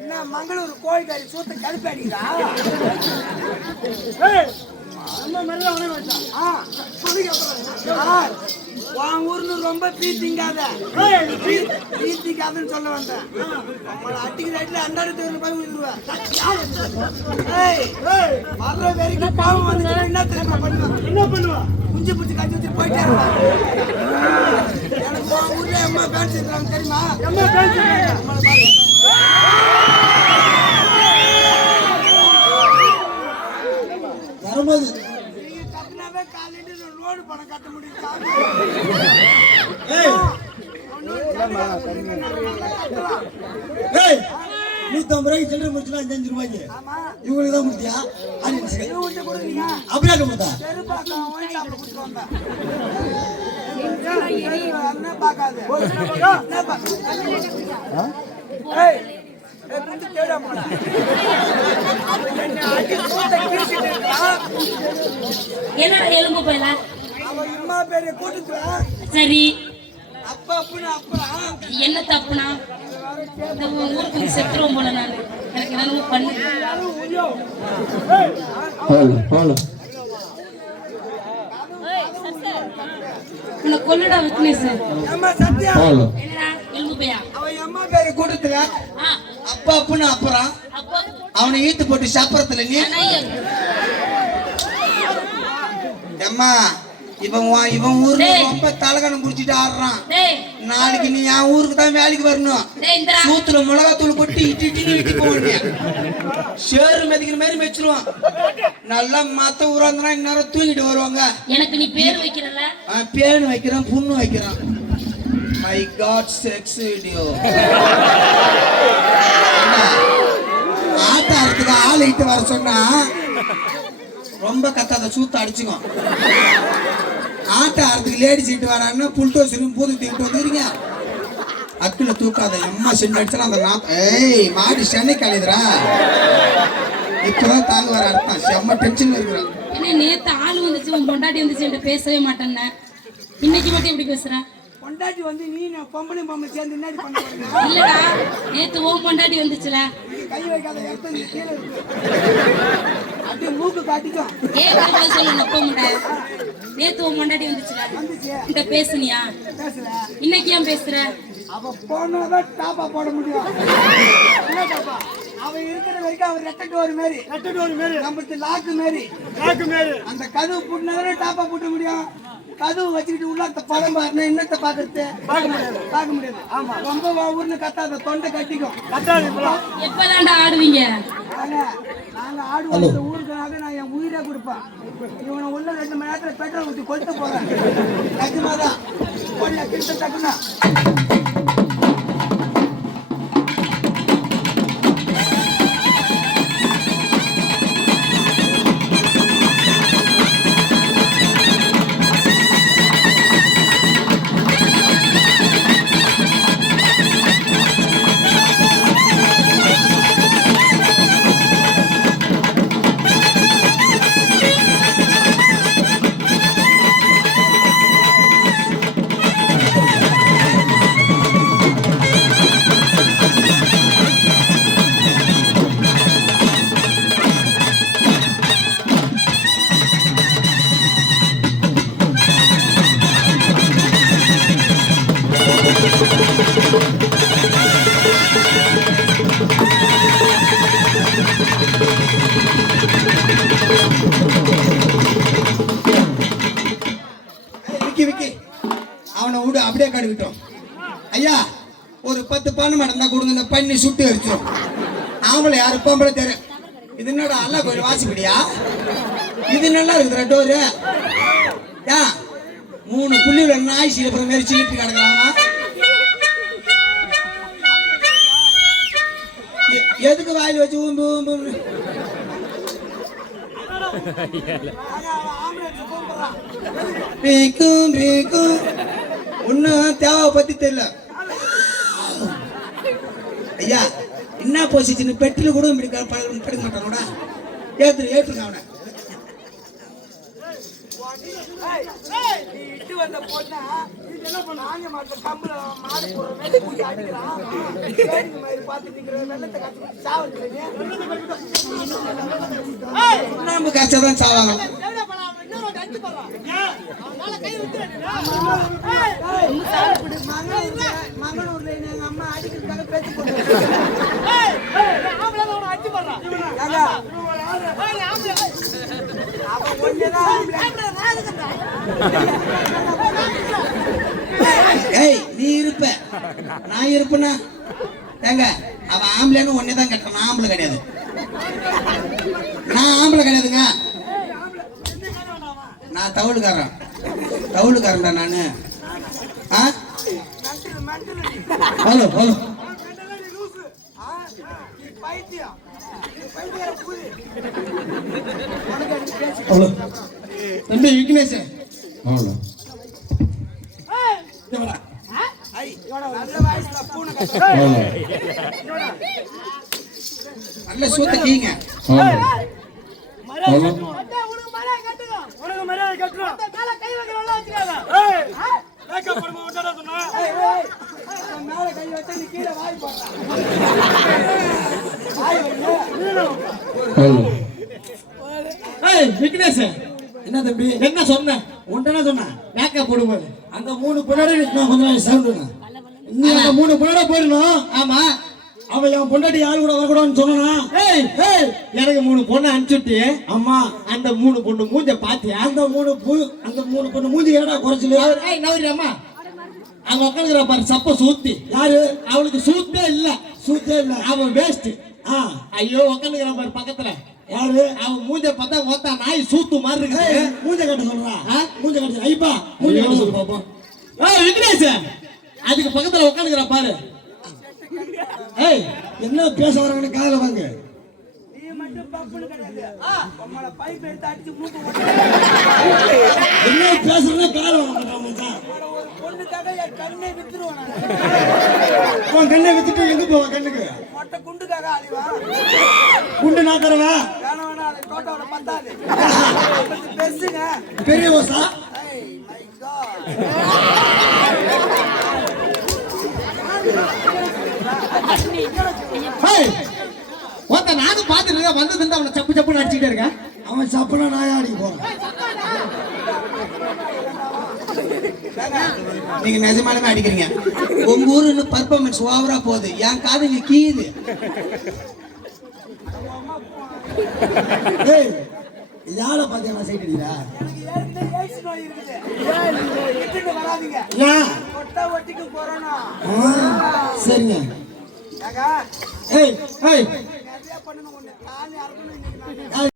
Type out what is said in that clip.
என்ன மங்களூர் கோழிக்காரி சூத்த கழுப்பாடிக்கிறா? உன் ஊர்னு ரொம்ப பீத்திங்காத, பீத்திக்காதன்னு சொல்ல வந்தேன். அவளை அட்டிக்கு ரைட்ல அண்டாடு போய் விழுந்துருவேன். வர்ற வரைக்கும் பாவம் வந்து என்ன தெரியுமா பண்ணுவேன்? என்ன பண்ணுவேன்? குஞ்சு பிடிச்சி கஞ்சி வச்சு போயிட்டே இருப்பேன். எனக்கு உன் ஊர்ல அம்மா பேண்ட் செய்யறாங்க தெரியுமா? அம்மா பேண்ட் வரும்போது கட்டினாவே காலையில ரோடு பணம் கட்ட முடியும். ₹150 சில்லறை முடிச்சுனா ₹5 இவங்களுக்கு தான் முடியா? அப்படியே கொடுத்தா பார்க்காது. என்ன எலும்பு போயல அவன் அம்மா பேரு கூட்டுல சரி அப்பா அப்புனா அப்புறம் என்ன தப்புனா இந்த ஊருக்கு செத்துறோம் போல நான் எனக்கு என்னமோ பண்ணு உன்னை கொல்லுடா விக்னேஷ். அம்மா சத்யா என்னடா எலும்பு போயா? அவன் அம்மா பேரு கூட்டத்துல அப்பா அப்புனா அப்புறம் அவனை ஈத்து போட்டு சாப்பிடறதுல நீ அம்மா இவன் ஊர்ல ரொம்ப தலகணம் புடிச்சிட்டு ஆடுறான். நாளைக்கு நீ என் ஊருக்கு தான் வேலைக்கு வரணும். சூத்துல மிளகாத்தூள் கொட்டி இட்டு போவாங்க. சேரு மெதிக்கிற மாதிரி மெச்சிருவான். நல்லா மத்த ஊரா இருந்தா இந்நேரம் தூங்கிட்டு வருவாங்க. எனக்கு நீ பேர் வைக்கிறல்ல? பேரு வைக்கிறான், புண்ணு வைக்கிறான். My god sex video. ஆட்டாரத்துக்கு ஆள் இட்டு வர சொன்னா ரொம்ப கத்தாத சூத்த அடிச்சுக்கும். ஆட்டாரத்துக்கு லேடிஸ் இட்டு வரான்னா புல்டோசரும் பூது தூக்கிட்டு வந்துருங்க. அக்குல தூக்காத அம்மா சென்று அடிச்சா அந்த மாடி சென்னை கழிதுரா. இப்பதான் தாங்க வர அர்த்தம். செம்ம டென்ஷன் இருக்கிறான். என்ன நேத்து ஆள் வந்துச்சு உன் பொண்டாட்டி வந்துச்சு பேசவே மாட்டேன்னு இன்னைக்கு மட்டும் எப்படி பேசுறேன்? பொண்டாட்டி வந்து நீ பொம்பளை பொம்பளை சேர்ந்து என்ன பண்ண இல்லடா நேத்து உன் பொண்டாட்டி வந்துச்சுல கை வைக்காத இடத்துல நீ கீழே இருக்கு. அப்படியே மூக்கு காட்டிக்கும். ஏன் சொல்ல நம்ப முடியாது. நேத்து உன் பொண்டாட்டி வந்துச்சுல இந்த பேசுனியா? பேசல. இன்னைக்கு ஏன் பேசுற? அவ போனாதான் டாப்பா போட முடியும். அவ இருக்கிற வரைக்கும் அவன் ரெட்டடோர் மாதிரி நம்மளுக்கு லாக்கு மாதிரி அந்த கதவு புட்டினாதான் டாப்பா போட்ட முடியும். கதவு வச்சுக்கிட்டு உள்ள படம் பாருனா என்னத்தை பாக்குறது? பார்க்க முடியாது. ஆமா ரொம்ப ஊர்னு கத்தாத தொண்டை கட்டிக்கும். எப்பதான்டா ஆடுவீங்க? நாங்க ஆடுவோம். ஊருக்காக நான் என் உயிரே கொடுப்பேன். இவனை உள்ள 2 மணி நேரத்துல பெட்ரோல் ஊற்றி கொளுத்த போறேன். நிஜமாதான் கிட்ட டக்குனா அவனை விடு அப்படியே கடுக்கிட்டோம். ஐயா ஒரு 10 பணம் மடந்தா கொடுங்க. இந்த பண்ணி சுட்டு அடிச்சோம். அவங்கள யாரு பொம்பளை தெரியும். இது என்னடா அல்லா கோயில் வாசிப்படியா? இது நல்லா இருக்குது டோரு. ஏன் 3 புள்ளியில நாய் சீலப்புற மாதிரி சீலிட்டு கிடக்குறாங்க. எதுக்கு வாயில் வச்சு ஊம்பு ஊம்பு பீக்கும் பீக்கும் ஒன்னும் தேவை பத்தி தெரியல. ஐயா என்ன பொசிஷன் பெட்டில கூட படுக்க மாட்டானோடா. ஏற்றுங்க அவனை. வந்த பொண்ணா என்ன பண்ண நாங்க மாட்ட கம்புல மாடு போற மேல கூட்டி அடிக்கிறான் கேடிங்க மாதிரி பாத்து நிக்கிற வெள்ளத்தை கட்டி சாவறீங்க நம்ம கச்சதான் சாவாங்க எவ்வளவு பணம் இன்னொரு அடிச்சு போறான் அவனால கை விட்டுறா மங்களூர்ல எங்க அம்மா அடிக்கிறதுக்காக பேச்சு போடுறாங்க ஏய் ஆம்பளை அவன அடிச்சு போறான் ஏங்க ஏய் ஆம்பளை அவன் ஒண்ணேதான் ஆம்பளை ராதுங்கடா ஏய் நீ இருப்ப நான் இருப்பேனா ஏங்க அவன் ஆம்பளைன்னு ஒண்ணேதான் கட்டறான் நான் ஆம்பளை கிடையாது நான் ஆம்பளை கிடையாதுங்க நான் தவுளுக்காரன்டா நானு ஹலோ ஹலோ ஹலோ தம்பி விக்னேஷ் அவ்வளோ நல்ல சூத்த கீங்க விக்னேஷ் என்ன தம்பி என்ன சொன்ன உன்ன சொன்ன மேக்கப் போடும்போது அந்த 3 பொண்டாடி நான் கொஞ்சம் சவுண்ட் நீ அந்த 3 பொண்டாட போயிடணும் ஆமா அவன் என் பொண்டாட்டி யாரு கூட வரக்கூடாதுன்னு சொன்னா எனக்கு 3 பொண்ணு அனுப்பிச்சுட்டு அம்மா அந்த 3 பொண்ணு மூஞ்ச பாத்தியா அந்த 3 பொண்ணு மூஞ்சி ஏடா குறைச்சல நவரி அம்மா அங்க உட்காந்துக்கிற பாரு சப்ப சூத்தி யாரு அவளுக்கு சூத்தே இல்ல அவன் வேஸ்ட் ஆ ஐயோ உட்காந்துக்கிற பாரு பக்கத்துல யாரு அவன் மூஞ்ச பார்த்தா ஓத்தா நாய் சூத்து மாதிரி இருக்கு மூஞ்ச கட்ட சொல்றா ஆ? மூஞ்ச கட்ட ஐப்பா மூஞ்ச கட்ட சொல்லு பாப்போம் விக்னேஷ் அதுக்கு பக்கத்துல உட்காந்துக்கிற பாரு ஏய் என்ன பேச வராங்கன்னு காதுல வாங்க நீ மட்டும் பப்புன்னு கிடையாது உம்மள பைப் எடுத்து அடிச்சு மூக்கு என்ன பேசுறேன்னா காதுல வாங்க ஒரு பொண்ணுக்காக என் கண்ணை வித்துருவான் உன் கண்ணை வித்துட்டு எங்க போவ கண்ணுக்கு மொட்டை குண்டுக்காக அழிவா குண்டு நான் தரவா வேணா அது டோட்டோட பத்தாது பெருசுங்க பெரிய ஓசா ஏய் மை காட் நானும் பாத்துட்டு இருக்கேன் வந்து அவனை சப்பு சப்புன்னு அடிச்சுக்கிட்டே இருக்கேன் அவன் சப்புனா நாயா அடிக்க போறான் நீங்க நிஜமாலுமே அடிக்கிறீங்க உங்க ஊரு இன்னும் பர்ஃபார்மன்ஸ் ஓவரா போகுது என் காது இங்க கீயுது யார பாத்தியா சைட் அடிக்கிறா சரிங்க ஏய் ஏய்